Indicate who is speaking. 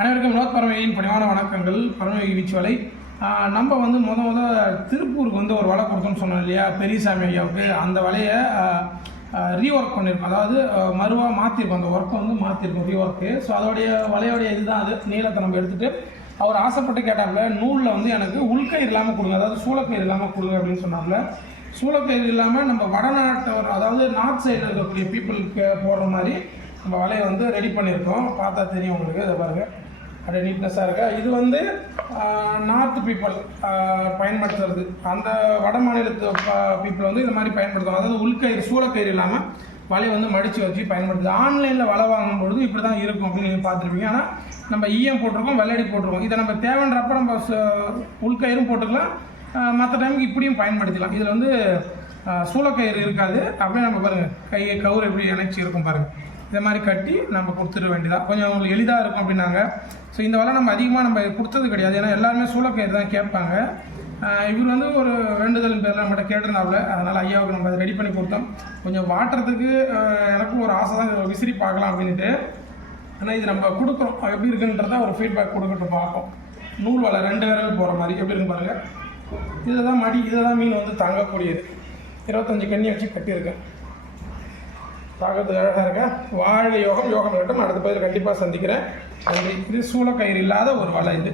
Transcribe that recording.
Speaker 1: அனைவருக்கும் வினோத் பறவையின் பணிவான வணக்கங்கள். பறவை வீச்சு வலை நம்ம வந்து முத முத திருப்பூருக்கு வந்து ஒரு வலை கொடுத்தோம்னு சொன்னோம் இல்லையா? பெரியசாமி ஐயாவுக்கு. அந்த வலையை ரீஒர்க் பண்ணியிருக்கோம் அதாவது மறுவாக மாற்றிருக்கோம் அந்த ஒர்க்கை வந்து மாற்றிருக்கோம் ரீஒர்க்கு ஸோ அதோடைய வலையோடைய இதுதான் அது. நீளத்தை நம்ம எடுத்துகிட்டு அவர் ஆசைப்பட்டு கேட்டாங்க நூலில் வந்து எனக்கு உள்கயிறு இல்லாமல் கொடுங்க. அதாவது சூளக்கயிறு இல்லாமல் கொடுங்க அப்படின்னு சொன்னாங்க சூளக்கயிறு இல்லாமல் நம்ம வடநாட்டவர் அதாவது நார்த் சைடில் இருக்கக்கூடிய பீப்புளுக்கு போடுற மாதிரி நம்ம வலையை வந்து ரெடி பண்ணியிருக்கோம் பார்த்தா தெரியும் உங்களுக்கு. இதை பாருங்கள் அப்படியே நீட்னஸாக இருக்கா? இது வந்து நார்த் பீப்புள் பயன்படுத்துறது. அந்த வட மாநிலத்து பீப்புள் வந்து இந்த மாதிரி பயன்படுத்துவாங்க. அதாவது உள்கயிறு சூளக்கயிறு இல்லாமல் வலையை வந்து மடித்து வச்சு பயன்படுத்துது. ஆன்லைனில் வலை வாங்கும் பொழுது இப்படி தான் இருக்கும் அப்படின்னு நீங்கள் பார்த்துருப்பீங்க. ஆனால் நம்ம ஈயம் போட்டிருக்கோம் வெள்ளடி போட்டிருக்கோம். இதை நம்ம தேவைன்றப்ப நம்ம உள்கயிறும் போட்டுக்கலாம். மற்ற டைமுக்கு இப்படியும் பயன்படுத்திக்கலாம். இதில் வந்து சூளக்கயிறு இருக்காது. அப்படியே நம்ம பாருங்கள் கையை கவுர் எப்படி இணைச்சி இருக்கும் பாருங்கள் இந்த மாதிரி கட்டி நம்ம கொடுத்துட வேண்டியதான் கொஞ்சம் உங்களுக்கு எளிதாக இருக்கும் அப்படின்னாங்க. ஸோ இந்த வலை நம்ம அதிகமாக நம்ம கொடுத்தது கிடையாது. ஏன்னா எல்லாருமே சூளக்கயிறு தான் கேட்பாங்க. இவர் வந்து ஒரு வேண்டுதல் பேரில் நம்மகிட்ட கேட்டிருந்தாப்புல. அதனால் ஐயாவுக்கு நம்ம அதை ரெடி பண்ணி கொடுத்தோம். கொஞ்சம் வாட்டுறதுக்கு எனக்கும் ஒரு ஆசை தான். இதை விசிறி பார்க்கலாம் அப்படின்ட்டு ஆனால் இது நம்ம கொடுக்குறோம். எப்படி இருக்குன்றத ஒரு ஃபீட்பேக் கொடுக்கட்டும் பார்ப்போம். நூல் வலை ரெண்டு விரல் போகிற மாதிரி. எப்படி இருக்கு பாருங்கள் இதை தான் மடி இதை தான் மீன் வந்து தங்கக்கூடியது. இருபத்தஞ்சி கண்ணி வச்சு கட்டியிருக்கேன். பார்க்கறதுக்கு அழகாக இருக்கேன் வாழ்க யோகம் யோகம் இருக்கட்டும். அடுத்த பதில் கண்டிப்பாக சந்திக்கிறேன். நன்றி. இது சூளக்கயிறு இல்லாத ஒரு வலை இது.